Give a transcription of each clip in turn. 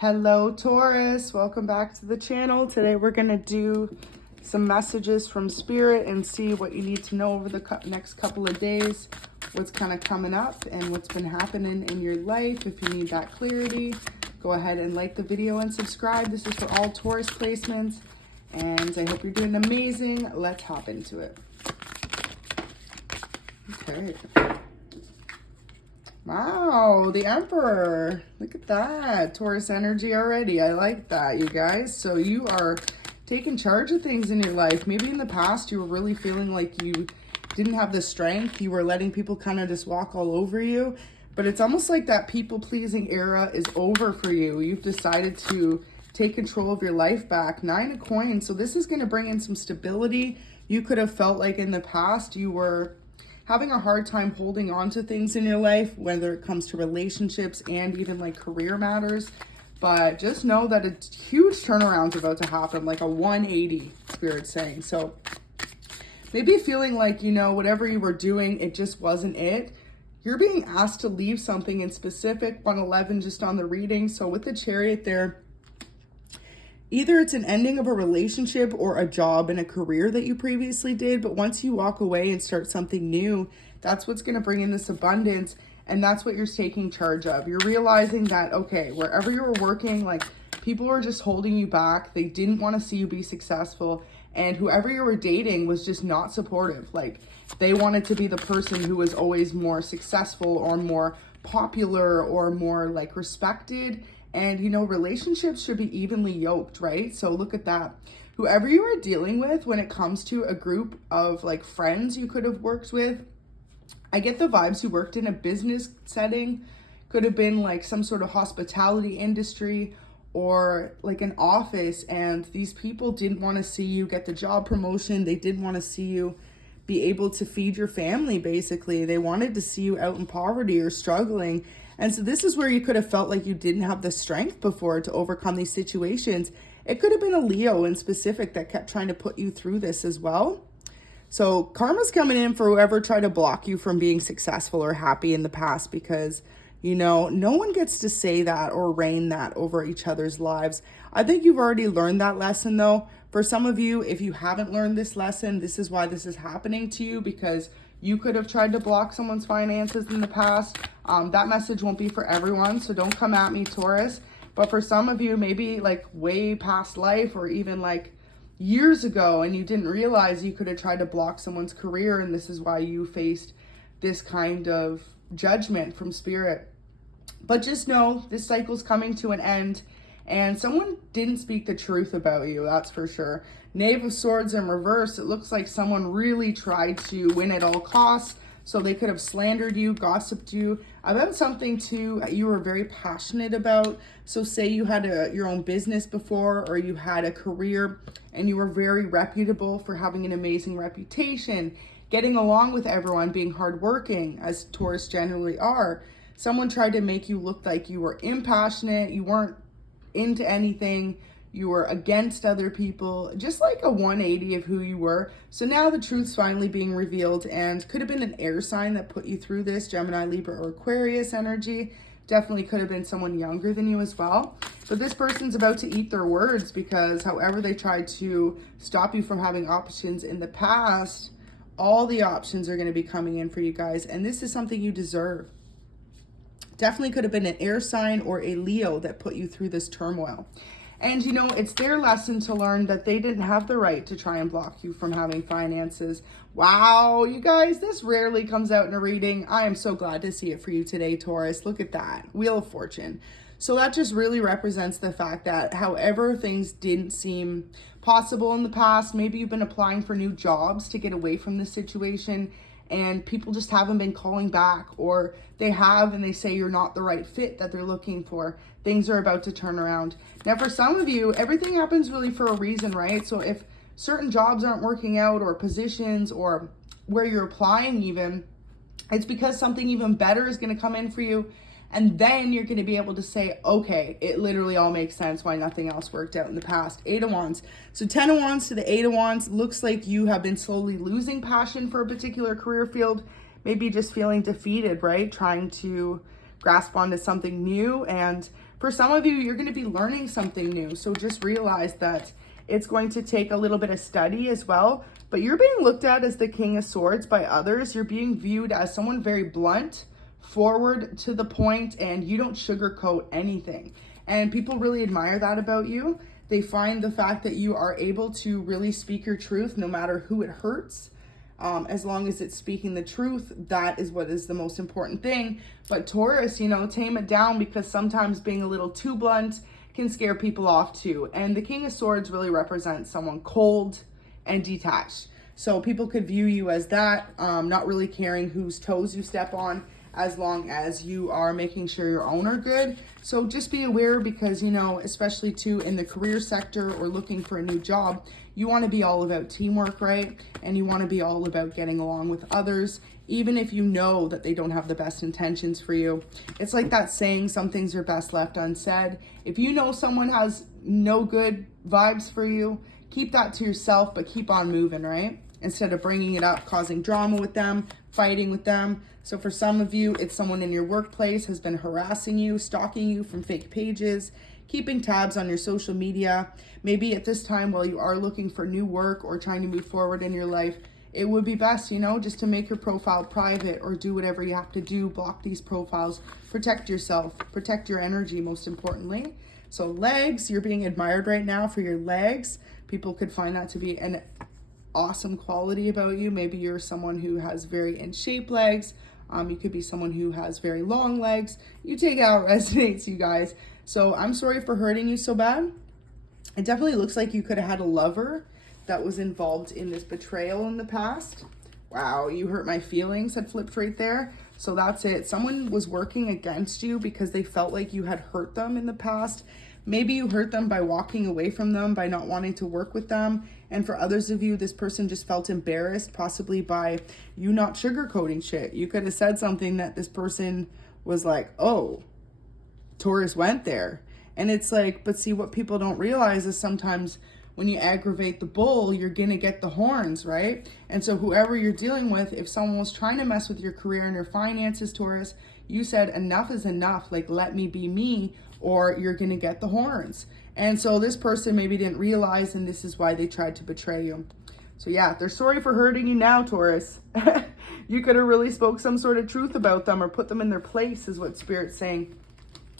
Hello Taurus, welcome back to the channel. Today we're going to do some messages from Spirit and see what you need to know over the next couple of days, what's kind of coming up and what's been happening in your life. If you need that clarity, go ahead and like the video and subscribe. This is for all Taurus placements and I hope you're doing amazing. Let's hop into it. Okay. Wow, the Emperor. Look at that. Taurus energy already. I like that, you guys. So you are taking charge of things in your life. Maybe in the past you were really feeling like you didn't have the strength. You were letting people kind of just walk all over you. But it's almost like that people-pleasing era is over for you. You've decided to take control of your life back. 9 of Coins. So this is going to bring in some stability. You could have felt like in the past you were having a hard time holding on to things in your life, whether it comes to relationships and even like career matters. But just know that a huge turnaround's about to happen, like a 180, Spirit's saying. So maybe feeling like, you know, whatever you were doing, it just wasn't it. You're being asked to leave something in specific. 111 just on the reading. So with the Chariot there, either it's an ending of a relationship or a job and a career that you previously did, but once you walk away and start something new, that's what's going to bring in this abundance, and that's what you're taking charge of. You're realizing that, okay, wherever you were working, like, people were just holding you back. They didn't want to see you be successful, and whoever you were dating was just not supportive. Like, they wanted to be the person who was always more successful or more popular or more, like, respected. And, you know, relationships should be evenly yoked, right? So look at that. Whoever you are dealing with when it comes to a group of like friends you could have worked with, I get the vibes you worked in a business setting, could have been like some sort of hospitality industry or like an office, and these people didn't want to see you get the job promotion. They didn't want to see you be able to feed your family, basically. They wanted to see you out in poverty or struggling. And so this is where you could have felt like you didn't have the strength before to overcome these situations. It could have been a Leo in specific that kept trying to put you through this as well. So karma's coming in for whoever tried to block you from being successful or happy in the past, because, you know, no one gets to say that or reign that over each other's lives. I think you've already learned that lesson though. For some of you, if you haven't learned this lesson, this is why this is happening to you, because you could have tried to block someone's finances in the past. That message won't be for everyone, so don't come at me, Taurus. But for some of you, maybe like way past life or even like years ago, and you didn't realize you could have tried to block someone's career, and this is why you faced this kind of judgment from Spirit. But just know this cycle's coming to an end, and someone didn't speak the truth about you, that's for sure. Knave of Swords in reverse, it looks like someone really tried to win at all costs. So they could have slandered you, gossiped you about something too you were very passionate about. So say you had your own business before, or you had a career and you were very reputable for having an amazing reputation, getting along with everyone, being hardworking, as Taurus generally are. Someone tried to make you look like you were impassionate, you weren't into anything, you were against other people, just like a 180 of who you were. So now the truth's finally being revealed, and could have been an air sign that put you through this, Gemini, Libra, or Aquarius energy. Definitely could have been someone younger than you as well. But this person's about to eat their words, because however they tried to stop you from having options in the past, all the options are going to be coming in for you guys, and this is something you deserve. Definitely could have been an air sign or a Leo that put you through this turmoil. And, you know, it's their lesson to learn that they didn't have the right to try and block you from having finances. Wow, you guys, this rarely comes out in a reading. I am so glad to see it for you today, Taurus. Look at that. Wheel of Fortune. So that just really represents the fact that however things didn't seem possible in the past, maybe you've been applying for new jobs to get away from this situation, and people just haven't been calling back, or they have and they say you're not the right fit that they're looking for. Things are about to turn around. Now, for some of you, everything happens really for a reason, right? So if certain jobs aren't working out, or positions, or where you're applying even, it's because something even better is going to come in for you. And then you're going to be able to say, okay, it literally all makes sense why nothing else worked out in the past. 8 of Wands. So 10 of Wands to the 8 of Wands. Looks like you have been slowly losing passion for a particular career field. Maybe just feeling defeated, right? Trying to grasp onto something new. And For some of you, you're going to be learning something new. So just realize that it's going to take a little bit of study as well. But you're being looked at as the King of Swords by others. You're being viewed as someone very blunt, forward to the point, and you don't sugarcoat anything. And people really admire that about you. They find the fact that you are able to really speak your truth no matter who it hurts. As long as it's speaking the truth, that is what is the most important thing. But Taurus, you know, tame it down, because sometimes being a little too blunt can scare people off too. And the King of Swords really represents someone cold and detached. So people could view you as that, not really caring whose toes you step on, as long as you are making sure your own are good. So just be aware, because, you know, especially too in the career sector or looking for a new job, you want to be all about teamwork, right? And you want to be all about getting along with others, even if you know that they don't have the best intentions for you. It's like that saying, some things are best left unsaid. If you know someone has no good vibes for you, keep that to yourself, but keep on moving, right? Instead of bringing it up, causing drama with them, fighting with them. So for some of you, it's someone in your workplace has been harassing you, stalking you from fake pages, keeping tabs on your social media. Maybe at this time, while you are looking for new work or trying to move forward in your life, it would be best, you know, just to make your profile private, or do whatever you have to do, block these profiles, protect yourself, protect your energy, most importantly. So legs, you're being admired right now for your legs. People could find that to be an awesome quality about you. Maybe you're someone who has very in shape legs. You could be someone who has very long legs. You take it out resonates, you guys. So I'm sorry for hurting you so bad. It definitely looks like you could have had a lover that was involved in this betrayal in the past. Wow, you hurt my feelings had flipped right there. So that's it. Someone was working against you because they felt like you had hurt them in the past. Maybe you hurt them by walking away from them, by not wanting to work with them. And for others of you, this person just felt embarrassed, possibly by you not sugarcoating shit. You could have said something that this person was like, oh, Taurus went there. And it's like, but see, what people don't realize is sometimes when you aggravate the bull, you're going to get the horns, right? And so whoever you're dealing with, if someone was trying to mess with your career and your finances, Taurus, you said enough is enough, like let me be me, or you're going to get the horns. And so this person maybe didn't realize, and this is why they tried to betray you. So yeah, they're sorry for hurting you now, Taurus. You could have really spoke some sort of truth about them or put them in their place, is what Spirit's saying.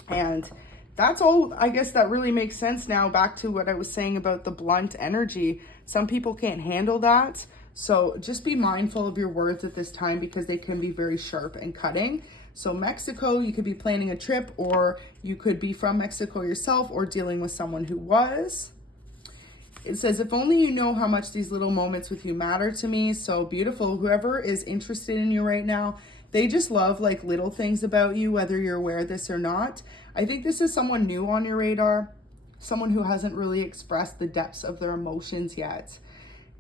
And that's all, I guess, that really makes sense now. Back to what I was saying about the blunt energy. Some people can't handle that. So just be mindful of your words at this time, because they can be very sharp and cutting. So Mexico, you could be planning a trip, or you could be from Mexico yourself, or dealing with someone who was. It says, if only you know how much these little moments with you matter to me. So beautiful. Whoever is interested in you right now, they just love like little things about you, whether you're aware of this or not. I think this is someone new on your radar, someone who hasn't really expressed the depths of their emotions yet.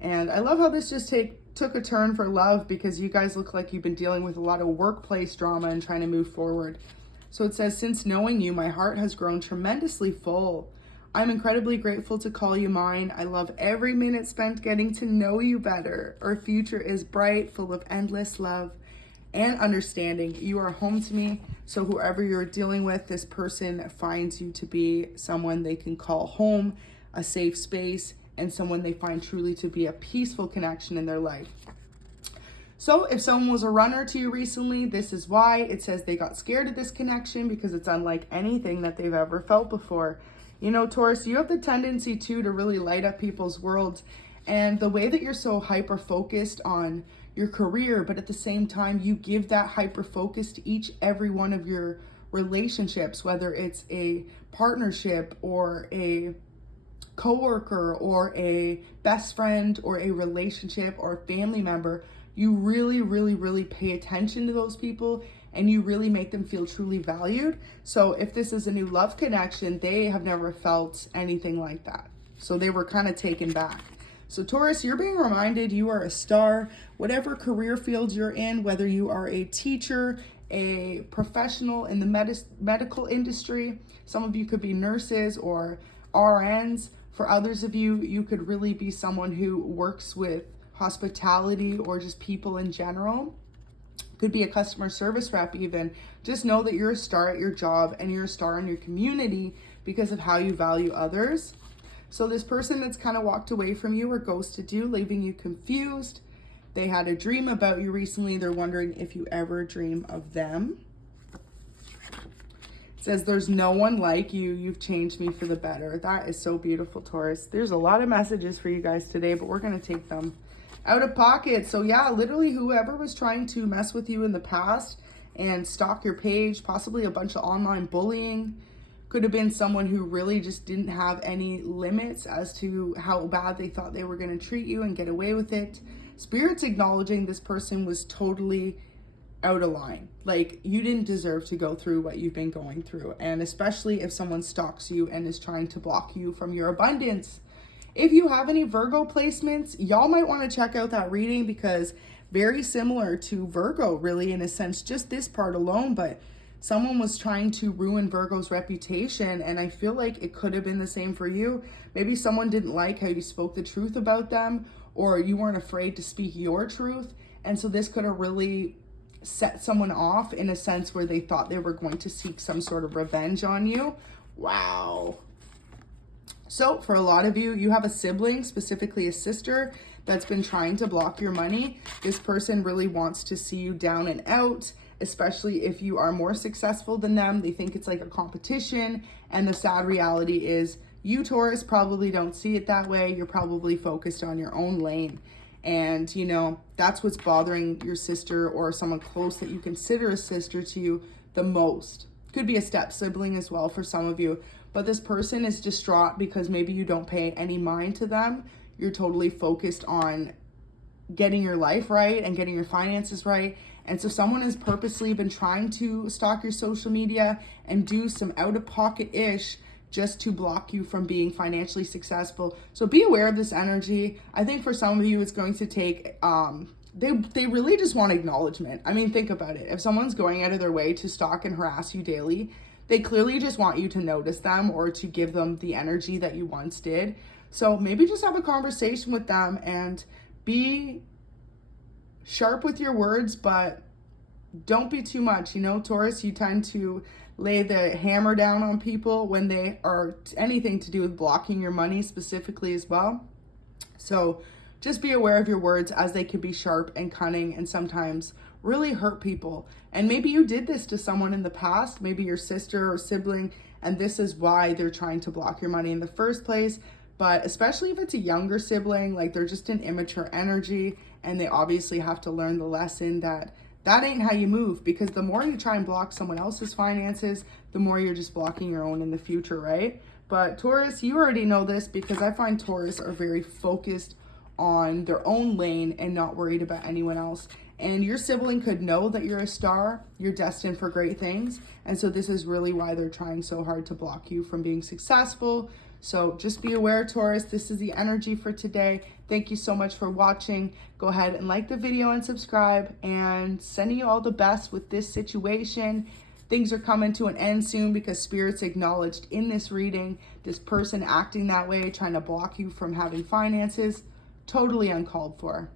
And I love how this just took a turn for love, because you guys look like you've been dealing with a lot of workplace drama and trying to move forward. So it says, since knowing you, my heart has grown tremendously full. I'm incredibly grateful to call you mine. I love every minute spent getting to know you better. Our future is bright, full of endless love and understanding. You are home to me. So whoever you're dealing with, this person finds you to be someone they can call home, a safe space, and someone they find truly to be a peaceful connection in their life. So if someone was a runner to you recently, this is why. It says they got scared of this connection because it's unlike anything that they've ever felt before. You know, Taurus, you have the tendency too to really light up people's worlds. And the way that you're so hyper focused on your career, but at the same time, you give that hyper focus to every one of your relationships, whether it's a partnership or a coworker or a best friend or a relationship or a family member. You really, really, really pay attention to those people, and you really make them feel truly valued. So if this is a new love connection, they have never felt anything like that. So they were kind of taken back. So Taurus, you're being reminded you are a star. Whatever career field you're in, whether you are a teacher, a professional in the medical industry, some of you could be nurses or RNs. For others of you, you could really be someone who works with hospitality or just people in general. Could be a customer service rep even. Just know that you're a star at your job and you're a star in your community because of how you value others. So this person that's kind of walked away from you or ghosted you, leaving you confused, they had a dream about you recently. They're wondering if you ever dream of them. It says, there's no one like you. You've changed me for the better. That is so beautiful, Taurus. There's a lot of messages for you guys today, but we're going to take them out of pocket. So yeah, literally whoever was trying to mess with you in the past and stalk your page, possibly a bunch of online bullying, could have been someone who really just didn't have any limits as to how bad they thought they were going to treat you and get away with it. Spirit's acknowledging this person was totally out of line. Like, you didn't deserve to go through what you've been going through. And especially if someone stalks you and is trying to block you from your abundance. If you have any Virgo placements, y'all might want to check out that reading, because very similar to Virgo, really, in a sense, just this part alone, but someone was trying to ruin Virgo's reputation, and I feel like it could have been the same for you. Maybe someone didn't like how you spoke the truth about them, or you weren't afraid to speak your truth, and so this could have really set someone off in a sense where they thought they were going to seek some sort of revenge on you. Wow. So for a lot of you, you have a sibling, specifically a sister, that's been trying to block your money. This person really wants to see you down and out, especially if you are more successful than them. They think it's like a competition, and the sad reality is you, Taurus, probably don't see it that way. You're probably focused on your own lane. And, you know, that's what's bothering your sister or someone close that you consider a sister to you the most. Could be a step sibling as well for some of you. But this person is distraught because maybe you don't pay any mind to them. You're totally focused on getting your life right and getting your finances right. And so someone has purposely been trying to stalk your social media and do some out-of-pocket-ish just to block you from being financially successful. So be aware of this energy. I think for some of you, it's going to take, they really just want acknowledgement. I mean, think about it. If someone's going out of their way to stalk and harass you daily, they clearly just want you to notice them or to give them the energy that you once did. So maybe just have a conversation with them and be sharp with your words, but don't be too much. You know, Taurus, you tend to lay the hammer down on people when they are anything to do with blocking your money specifically as well. So just be aware of your words, as they can be sharp and cunning and sometimes really hurt people. And maybe you did this to someone in the past, maybe your sister or sibling, and this is why they're trying to block your money in the first place. But especially if it's a younger sibling, like they're just an immature energy, and they obviously have to learn the lesson that that ain't how you move, because the more you try and block someone else's finances, the more you're just blocking your own in the future, right? But Taurus, you already know this, because I find Taurus are very focused on their own lane and not worried about anyone else. And your sibling could know that you're a star, you're destined for great things. And so this is really why they're trying so hard to block you from being successful. So just be aware, Taurus. This is the energy for today. Thank you so much for watching. Go ahead and like the video and subscribe, and sending you all the best with this situation. Things are coming to an end soon, because Spirit's acknowledged in this reading this person acting that way, trying to block you from having finances, totally uncalled for.